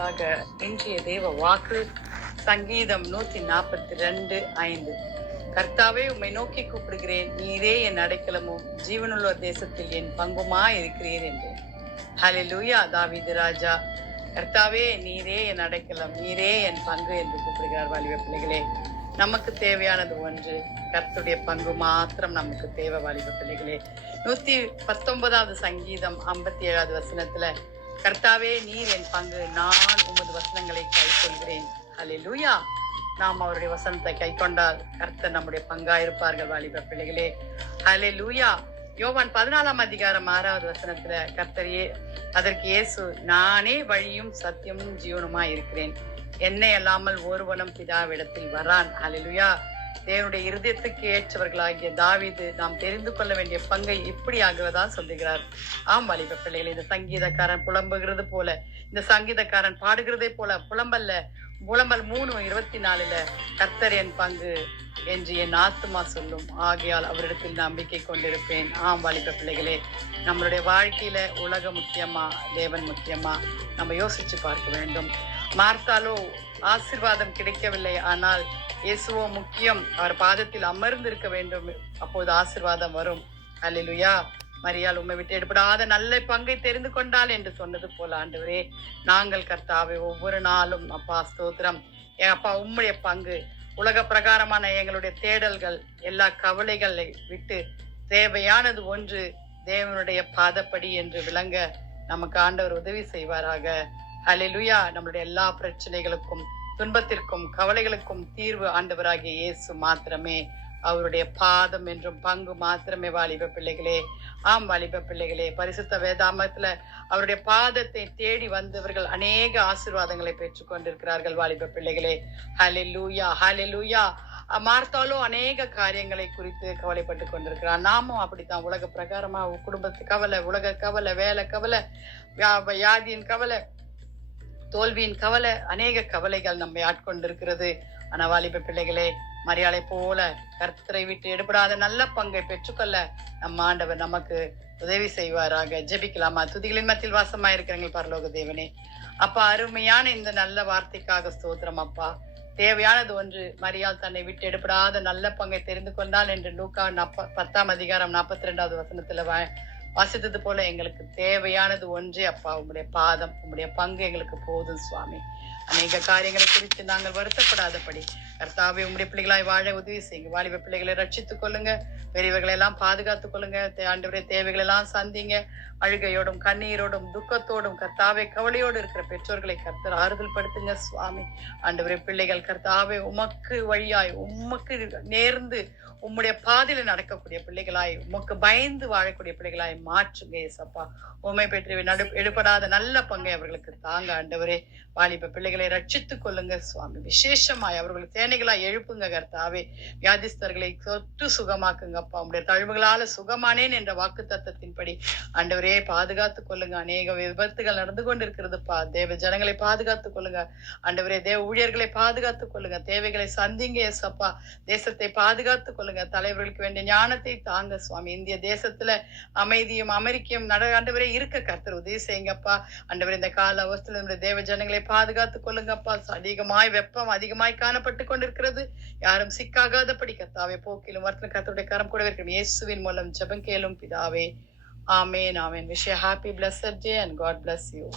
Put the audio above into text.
முன்பதாக இன்றைய தேவ வாக்கு சங்கீதம் 142:5. கர்த்தாவே, உம்மை நோக்கி கூப்பிடுகிறேன், நீரே என் அடைக்கலமும் ஜீவனுள்ள தேசத்தில் என் பங்குமா இருக்கிறீர் என்று. ஹல்லேலூயா. தாவீது ராஜா, கர்த்தாவே நீரே என் அடைக்கலம், நீரே என் பங்கு என்று கூப்பிடுகிறார். வாலிப பிள்ளைகளே, நமக்கு தேவையானது ஒன்று, கர்த்தருடைய பங்கு மாத்திரம் நமக்கு தேவை. வாலிப பிள்ளைகளே, 119வது சங்கீதம் 57வது வசனத்துல, கர்த்தாவே நீர் என் பங்கு, நான் உமது வசனங்களை கை கொள்கிறேன். ஹல்லேலூயா. நாம் அவருடைய வசனத்தை கை கொண்டால் கர்த்தர் நம்முடைய பங்கா இருப்பார்கள். வாலிப பிள்ளைகளே, ஹல்லேலூயா. யோவான் 14ஆம் அதிகாரம் 6வது வசனத்துல, கர்த்தரையே அதற்கு இயேசு, நானே வழியும் சத்தியமும் ஜீவனுமா இருக்கிறேன், என்னை அல்லாமல் ஒருவனும் பிதாவிடத்தில் வரான். ஹல்லேலூயா. தேவனுடைய இருதயத்துக்கு ஏற்றவர்களாகிய தாவீது நாம் தெரிந்து கொள்ள வேண்டிய பங்கை இப்படி ஆகுவதா சொல்லுகிறார். ஆம் வாலிப பிள்ளைகள், இந்த சங்கீதக்காரன் புலம்புகிறது போல, இந்த சங்கீதக்காரன் பாடுகிறதே போல புலம்பல் 3:24 கர்த்தர் என் பங்கு என்று என் ஆத்துமா சொல்லும், ஆகையால் அவரிடத்தில் நம்பிக்கை கொண்டிருப்பேன். ஆம் வாலிப பிள்ளைகளே, நம்மளுடைய வாழ்க்கையில உலகம் முக்கியமா, தேவன் முக்கியமா, நம்ம யோசிச்சு பார்க்க வேண்டும். மார்த்தாலோ ஆசீர்வாதம் கிடைக்கவில்லை, ஆனால் இயேசுவோ முக்கியம். அவர் பாதத்தில் அமர்ந்து இருக்க வேண்டும், அப்போது ஆசீர்வாதம் வரும். அல்லேலூயா. மரியாள் உம்மை விட்டு எடுபடாத நல்ல பங்கை தெரிந்து கொண்டாள் என்று சொன்னது போல, ஆண்டவரே, நாங்கள் கர்த்தாவே ஒவ்வொரு நாளும் அப்பா ஸ்தோத்திரம், அப்பா உம்முடைய பங்கு, உலக பிரகாரமான எங்களுடைய தேடல்கள், எல்லா கவலைகளை விட்டு தேவையானது ஒன்று, தேவனுடைய பாதப்படி என்று விளங்க நமக்கு ஆண்டவர் உதவி செய்வாராக. ஹல்லேலூயா. நம்மளுடைய எல்லா பிரச்சனைகளுக்கும், துன்பத்திற்கும், கவலைகளுக்கும் தீர்வு ஆண்டவராகிய இயேசு மாத்திரமே, அவருடைய பாதம் என்றும் பங்கு மாத்திரமே. வாலிப பிள்ளைகளே, ஆம் வாலிப பிள்ளைகளே, பரிசுத்த வேதாமத்துல அவருடைய பாதத்தை தேடி வந்தவர்கள் அநேக ஆசீர்வாதங்களை பெற்றுக் கொண்டிருக்கிறார்கள். வாலிப பிள்ளைகளே, ஹல்லேலூயா, ஹல்லேலூயா. மார்த்தாலோ அநேக காரியங்களை குறித்து கவலைப்பட்டு கொண்டிருக்கிறார். நாமும் அப்படித்தான், உலக பிரகாரமா குடும்பத்து கவலை, உலக கவலை, வேலை கவலை, வியாதியின் கவலை, தோல்வியின் கவலை, அநேக கவலைகள் நம்மை ஆட்கொண்டிருக்கிறது. ஆனா வாலிப பிள்ளைகளே, மரியாளை போல கர்த்தரை விட்டு எடுபடாத நல்ல பங்கை பெற்றுக்கொள்ள நம்ம ஆண்டவர் நமக்கு உதவி செய்வாராக. ஜெபிக்கலாமா? துதிகளின் மத்தியில் வாசமா இருக்கிறவங்க பரலோக தேவனே, அப்பா, அருமையான இந்த நல்ல வார்த்தைக்காக ஸ்தோத்திரம். அப்பா, தேவையானது ஒன்று, மரியாள் தன்னை விட்டு எடுபடாத நல்ல பங்கை தெரிந்து கொண்டால் என்று லூக்கா 10ஆம் அதிகாரம் 42வது வசனத்துல வாசித்தது போல, எங்களுக்கு தேவையானது ஒன்றே அப்பா, உங்களுடைய பாதம், உங்களுடைய பங்கு எங்களுக்கு போதும் சுவாமி. அநேக காரியங்களை குறித்து நாங்கள் வருத்தப்படாதபடி கர்த்தாவே உங்களுடைய பிள்ளைகளாய் வாழ உதவி செய்யுங்க. வாலிப பிள்ளைகளை ரட்சித்துக் கொள்ளுங்க, பெரியவர்களை எல்லாம் பாதுகாத்துக் கொள்ளுங்க. ஆண்டவரே, தேவைகள் எல்லாம் சந்திங்க. அழுகையோடும் கண்ணீரோடும் துக்கத்தோடும் கர்த்தாவே கவலையோடு இருக்கிற பெற்றோர்களை கர்த்தர் ஆறுதல் படுத்துங்க சுவாமி. ஆண்டவரே, பிள்ளைகள் கர்த்தாவே உமக்கு வழியாய், உமக்கு நேர்ந்து உம்முடைய பாதையில நடக்கக்கூடிய பிள்ளைகளாய், உமக்கு பயந்து வாழக்கூடிய பிள்ளைகளாய் மாற்றுங்க ஏசப்பா. உண்மை பெற்று எடுபடாத நல்ல பங்கை அவர்களுக்கு தாங்க ஆண்டவரே. வாலிப பிள்ளைகளை ரட்சித்துக் கொள்ளுங்க சுவாமி. விசேஷமாய் அவர்களுக்கு சேனைகளாய் எழுப்புங்க கர்த்தாவே. வியாதிஸ்தர்களை தொட்டு சுகமாக்குங்கப்பா. உங்களுடைய தழுவுகளால சுகமானேன் என்ற வாக்கு தத்தத்தின்படி ஆண்டவரே பாதுகாத்துக் கொள்ளுங்க. அநேக விபத்துகள் நடந்து கொண்டிருக்கிறதுப்பா. தேவ ஜனங்களை பாதுகாத்துக் கொள்ளுங்க ஆண்டவரே. தேவ ஊழியர்களை பாதுகாத்துக் கொள்ளுங்க. தேவைகளை சந்திங்க ஏசப்பா. தேசத்தை பாதுகாத்துக் கொள்ளுங்க. தலைவர்களுக்கு வேண்டிய ஞானத்தை தாங்க சுவாமி. இந்திய தேசத்துல அமைதியும் அமெரிக்கையும் ஆண்டவரே இருக்க கர்த்தர் உதவி செய்யுங்கப்பா. ஆண்டவரே, இந்த கால அவஸ்தையில நம்முடைய தேவ ஜனங்களை பாதுகாத்துக் கொள்ளுங்கப்பா. அதிகமாய் வெப்பம் அதிகமாய் காணப்பட்டு கொண்டிருக்கிறது. யாரும் சிக்காகாதபடி கர்த்தாவே போக்கிலும் வர்த்தன கர்த்தருடைய கரம் கூட இருக்கும். இயேசுவின் மூலம் ஜெபம் கேளும் பிதாவே. ஆமென், ஆமென். Wish you a happy blessed day and God bless you.